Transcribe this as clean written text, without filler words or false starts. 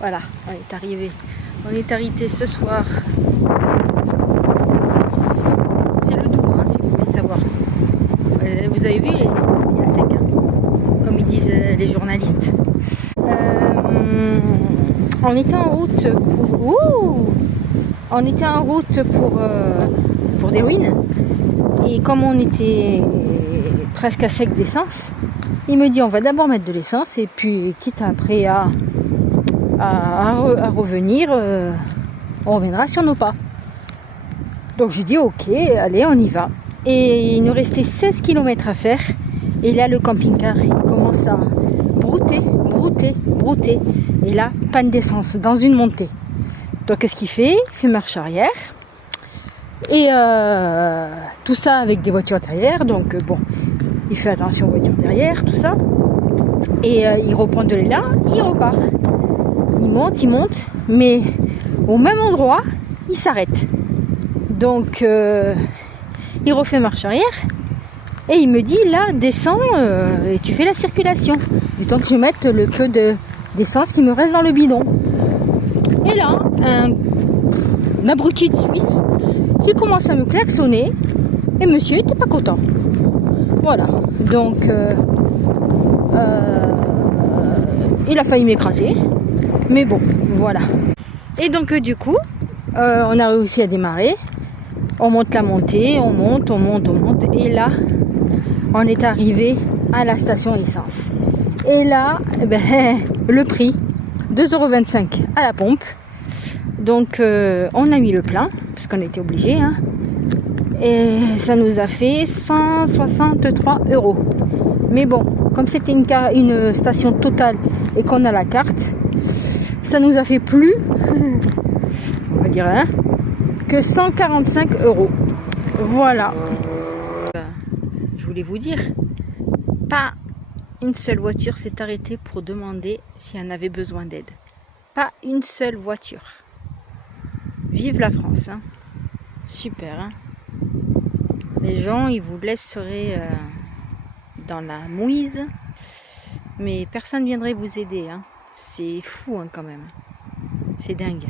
Voilà, on est arrivé. On est arrêté ce soir. C'est le Doubs, hein, si vous voulez savoir. Vous avez vu, il est à sec, hein, comme ils disent les journalistes. On était en route pour des ruines. Et comme on était presque à sec d'essence, il me dit on va d'abord mettre de l'essence et puis quitte après à revenir, on reviendra sur nos pas. Donc j'ai dit ok, allez on y va. Et il nous restait 16 km à faire. Et là le camping-car il commence à brouter. Et là, panne d'essence dans une montée. Donc qu'est-ce qu'il fait? Il fait marche arrière. Et tout ça avec des voitures derrière. Donc bon, il fait attention aux voitures derrière, tout ça. Et il reprend de l'élan, il repart. Il monte, mais au même endroit, il s'arrête. Donc il refait marche arrière. Et il me dit, là, descends et tu fais la circulation. Du temps que je mette le peu d'essence qui me reste dans le bidon. Et là, un abruti de Suisse qui commence à me klaxonner. Et monsieur n'était pas content. Voilà. Donc, il a failli m'écraser. Mais bon, voilà. Et donc, du coup, on a réussi à démarrer. On monte la montée, on monte. Et là, on est arrivé à la station essence. Et là, le prix, 2,25 € à la pompe. Donc, on a mis le plein, parce qu'on était obligé. Hein. Et ça nous a fait 163 €. Mais bon, comme c'était une station totale et qu'on a la carte, ça nous a fait plus, on va dire, hein, que 145 €. Voilà. Je voulais vous dire, pas une seule voiture s'est arrêtée pour demander si elle avait besoin d'aide. Pas une seule voiture. Vive la France, hein. Super, hein. Les gens, ils vous laisseraient dans la mouise, mais personne ne viendrait vous aider, hein. C'est fou, hein, quand même. C'est dingue.